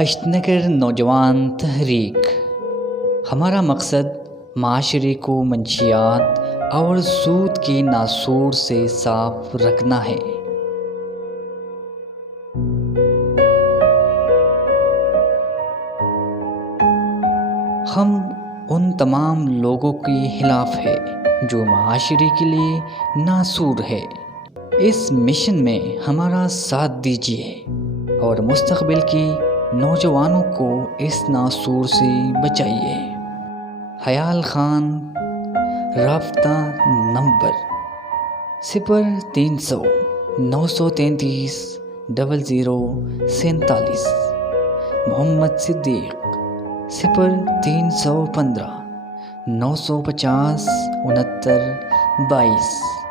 ہشتنگر نوجوان تحریک۔ ہمارا مقصد معاشرے کو منشیات اور سود کے ناسور سے صاف رکھنا ہے۔ ہم ان تمام لوگوں کے خلاف ہیں جو معاشرے کے لیے ناسور ہے۔ اس مشن میں ہمارا ساتھ دیجیے اور مستقبل کے نوجوانوں کو اس ناسور سے بچائیے۔ حیال خان، رابطہ نمبر 0300 933 0047۔ محمد صدیق 0315 950 69 22۔